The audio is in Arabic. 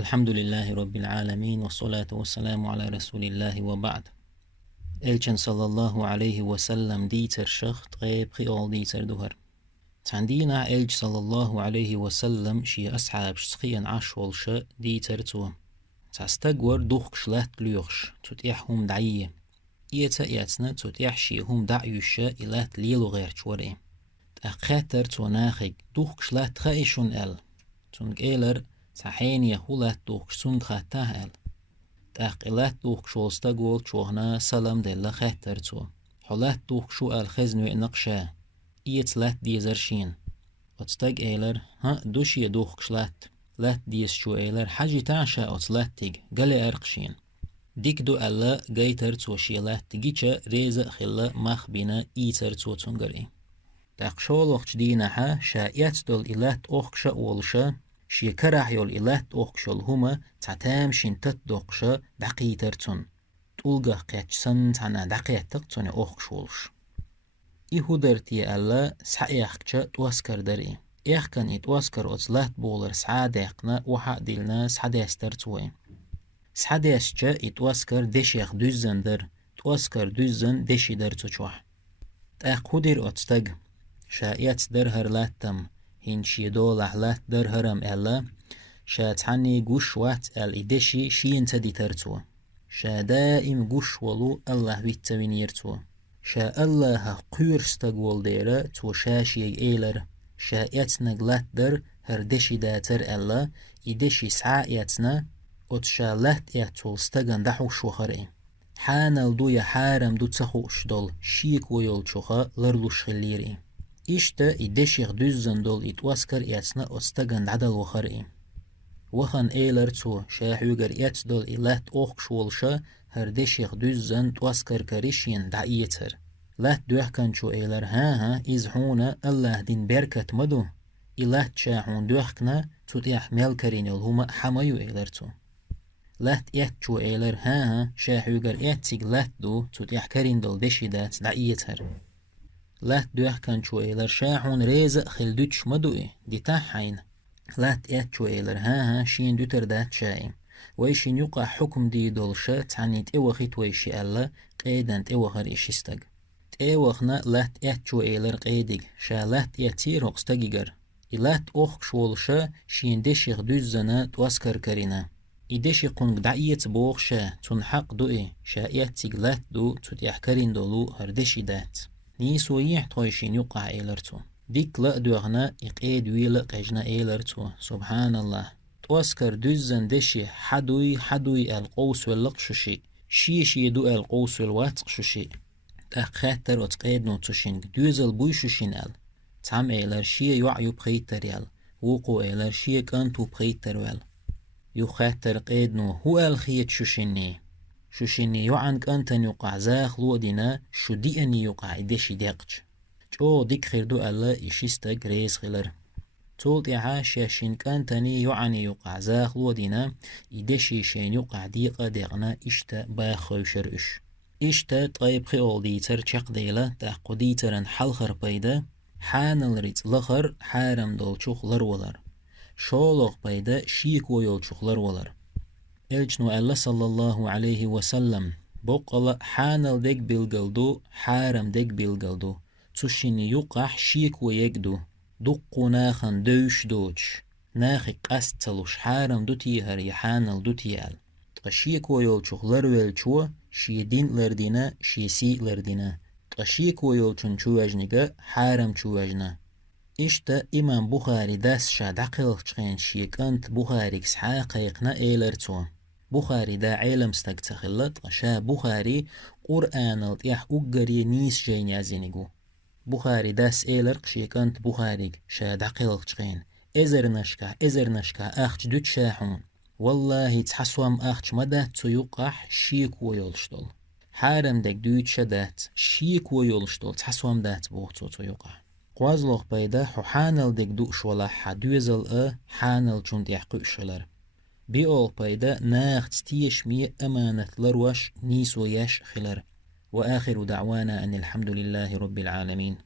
الحمد لله رب العالمين والصلاة والسلام على رسول الله وبعد. إلشن صلى الله عليه وسلم ديتر شخط غيب خيال ديتر دهر. تندينا إلش صلى الله عليه وسلم شي أصحاب شخيا عشول شا ديتر تو. تستقور دوخش لات ليوخش تتيحهم دعية. إيتنا تتيحشي هم دعيوشا إلات ليلو غير شوري. تأخاتر تو ناخيك دوخش لات خايشون تونك إيلر تحين يهولات دوخ سون خاتها ال تأقلات دوخ شولستا قول شوهنا سلام دل خاتر تو حلات دوخ شو الخزنو نقشا إيتلات ديزرشين وتستاق إيلر ها دوشي دوخ شلات لات ديز شو إيلر حاجي تعشا أتلاتيق قلي أرقشين ديك دو ألا جايتر تو شيلات تجيشا ريزا خلا مخ بنا إيتر تو تنقري تأقشول وقت دينها شايات دول إلات أوخشا أولشا شي كراح يول إلات أوخشل هما تعتام شين تدوقشا دقيترتون تولغا قيتشسن تانا دقيتقتون أوخشولش إهودرتي ألا سحيخكشا تواسكر دري إيخكن إتواسكر أتلات بولر سعاديقنا وحا ديلنا سحديسترتوي سحديسجا إتواسكر ديشيخ دوزن در تواسكر دوزن ديشي در تشوح تأخودير أتستق شايات درهر لاتم هنشي دولح لات درهرم ألا شا تعني قوش وات الإدشي شين تدي ترتو شا دائم قوش ولو الله بيتوين يرتو شا الله قير استقول ديرا تو شاشي إيلر شا يتنق لات در هردشي داتر ألا إدشي سعا يتنا وتشا لات يتول استقن دحو شوخري حانل دو يحارم دو تسخوش دول شيك ويول شوخا لرلوش خليري إشتا إدشيخ دوزن دول إتواسكر يتنا أستغن عدل وخرئي وخن إيلر تو شاحوغر يت دول إلات أوخ شولشا هردشيخ دوزن تواسكر كريشين دعيتر لات دوحكن شو إيلر ها إزحونا الله دين بركت مدو إلات شاحون دوحكنا تتيح ميلكرين هما حمايو إيلر تو لات إيت شو إيلر ها شاحوغر إيتسيق لات دو تتيح كرين دول دشيدات دعيتر لات دوحكن شو إيلر شاحون ريزا خلدوش مدوئي دي تاحين لات إيت شو إيلر ها شين دوتر دات شايم ويشين يقع حكم دي دولشا تعنيت إوخيت ويشي ألا قيدان تإوخر إشيستق تإوخنا لات إيت شو إيلر قيدق شا لات إيتير هقستقيقر إلات أوخ شولشا شين ديشيخ دوزنا تواسكر كرينا إديشي قنق دعيت بوخشا تنحق دوئي شا إيتيق لات دو تتيح كرين دولو هردشي دات نيسو يحتويشين يقع إيلرتو ديك لا دوغنا إقيد ويلا قجنا إيلرتو سبحان الله تواسكر دوزن دشي حدوي القوس واللقششي شي دو القوس والواتقششي تأخاتر وتقيد نوتشين دوزل بويششين تعم إيلر شي يوعيو بخيتر وقو إيلر شي كانتو بخيتر يخاتر قيدنو هو الخيت شوشيني يوعن كانتن يقع زاخ لودينا شو ديني يقع إدشي ديقش جو ديك خيردو ألا إشيستق ريس خلر تولت إعاشا شين كانتني يوعني يقع زاخ لودينا إدشي شين يقع ديقا ديقنا إشتا باخو شرش إشتا طيب خيول ديتر چق ديلا تاقو ديترن حلخر بيدا حانل ريت لخر حارم دول چوخ لرولر شولوغ بيدا شيك ويول چوخ لرولر إلجنو الله صلى الله عليه وسلم بقلا حانل ديك بيلغلدو حارم ديك بيلغلدو تشيني يقح شيك ويكدو دقو ناخن دوش دوش ناخي قستلوش حارم دو تيهر يحانل دو تيال تقشيك ويول چوخ لرويل چو شي دين لردينا شي سي لردينا تقشيك ويول چون چو وجنگا حارم چو وجنا إشتا إمام بخاري داس شا دقل چخين شيك أنت بخاري كسحاق يقنا إيلرتو بخاري دا علم استقتخلت شا بخاري قرآن التيح أقري نيس جين يازينيقو بخاري داس إيلر قشيكانت بخاري شا دقيق چخين إزر نشكا أخج دوت شاحون والله تحسوام أخج مدات تيوقح شيك ويولشتول حارم دك دوت شدات شيك ويولشتول تحسوام دات بوغتو تيوقح قوازلوغ بيدا حانل دك دوش ولا حدوزل حانل چون تيحقو شلر بيول بيدا ناخت تيش مي أمانة لروش نيسو يش خلر وآخر دعوانا أن الحمد لله رب العالمين.